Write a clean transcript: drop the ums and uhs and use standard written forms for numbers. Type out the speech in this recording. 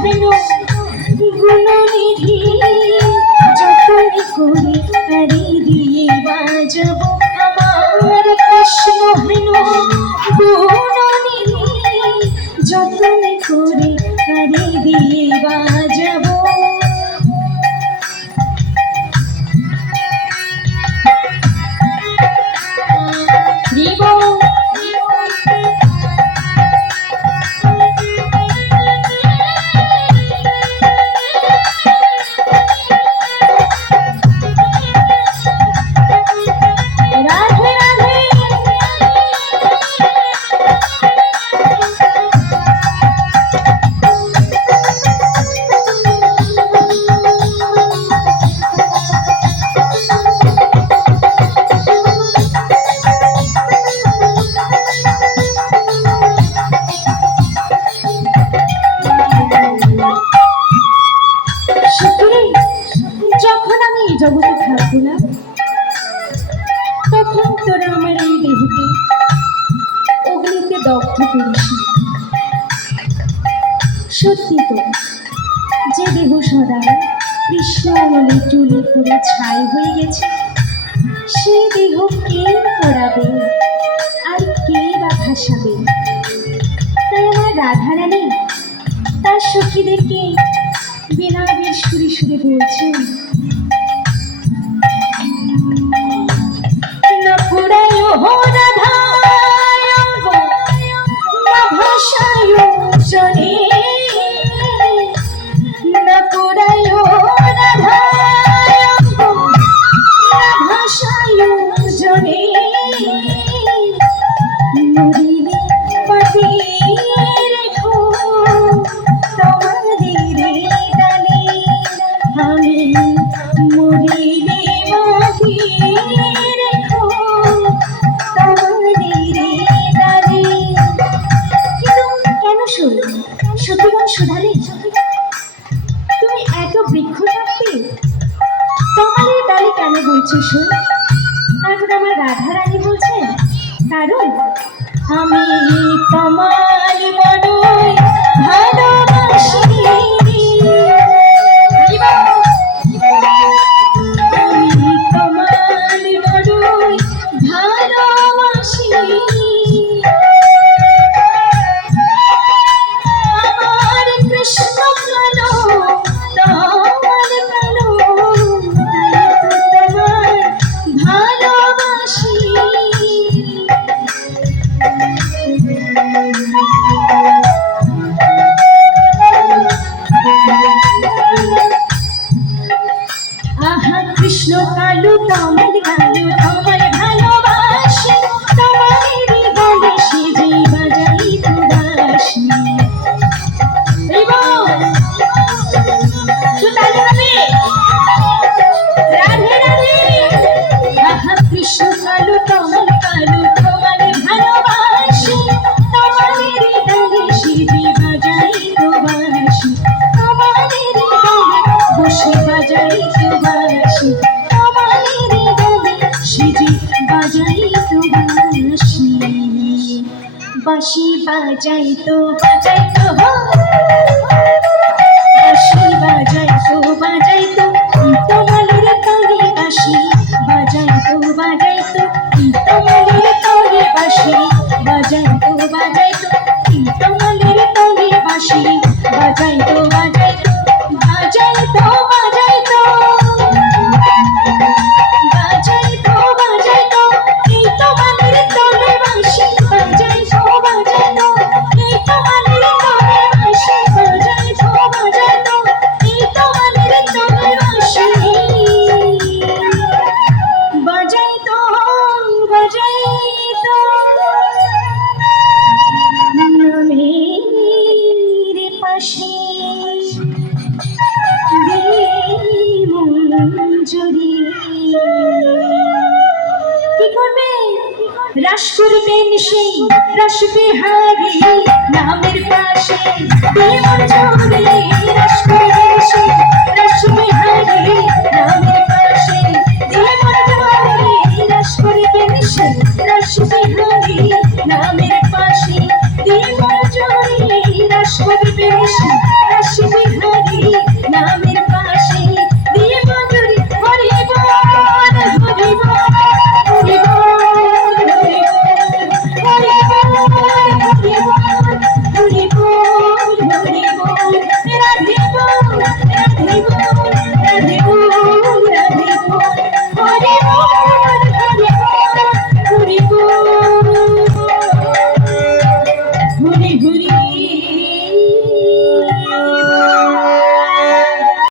হেন গুণনিধি যতন করে তারি দিয়ে বাজাবো আমার কৃষ্ণ হেন গুণনিধি যতন করে তারি দিয়ে বাজাবো যখন আমি এই জগতে থাকবো না তখন তোরা আমার এই দেহকে অগ্নিতে দগ্ধ করিস। সত্যি তো, যে দেহ সদাই কৃষ্ণ আনলে চুলি করে ছাই হয়ে গেছে, সেই দেহ কে পড়াবে আর কে বা ভাসাবে? তাই আমার রাধারানী তার সখীদেরকে বিনাবের সুরে সুরে বলছেন, না পুরায় রাধা না ভাষায় জনে, না পুরায় রাধা না ভাষায় জনে, মরিলে পাতি রেখো তোমাদের ডালে, আমি মরিলে পাতি রেখো তোমাদের ডালে। কিন্তু কেন শুনলে সতীগণ সুধালে, তুমি এত বৃক্ষ থাকতে তোমাদের ডালে কেন বলছো শুন? তারপর আমার রাধারানী বলছেন, কারণ আমি তোমার বড়ই ভালোবাসি, আমি তোমার বড়ই ভালোবাসি, আমার কৃষ্ণ কালো তোমার কালো, তাই তো তোমার ভালোবাসি। আহা কৃষ্ণ কালু তোমার কালু তোমার ভালোবাসি, তোমার গানে সেজে বাজাই তো বাঁশি। আহা কৃষ্ণ কালু তোমার কালু তোমার ভালোবাসি, তোমার গানে সেজে বাজাই তো বাঁশি, তোমার গানে বসে বাজাই তো বাঁশি, তোমার গানে সেজে বাজাই তো বাঁশি, বাঁশি বাজাই তো বাজাই তো বাঁশি বাজাই তো বাজাই তো তোমালের তরে বাঁশি বাজাই তো বাজাই তো তোমালের তরে বাঁশি বাজাই তো বাজাই তো তোমালের তরে বাঁশি বাজাই তো বাজাই তো বাজাই তো বাজাই তো বাজাই তো বাজাই তো এই তোমালের তরে বাঁশি বাজাই তো বাজাই তো এই তোমালের তরে বাঁশি বাজাই তো বাজাই তো এই তোমালের তরে বাঁশি বাজাই তো বাজাই তো নামের পাশে মঞ্জুরি কি করবে? রাস করবেন সেই রাস বিহারী নামের পাশে মঞ্জুরি, রাস করবেন সেই রাস বিহারী নামের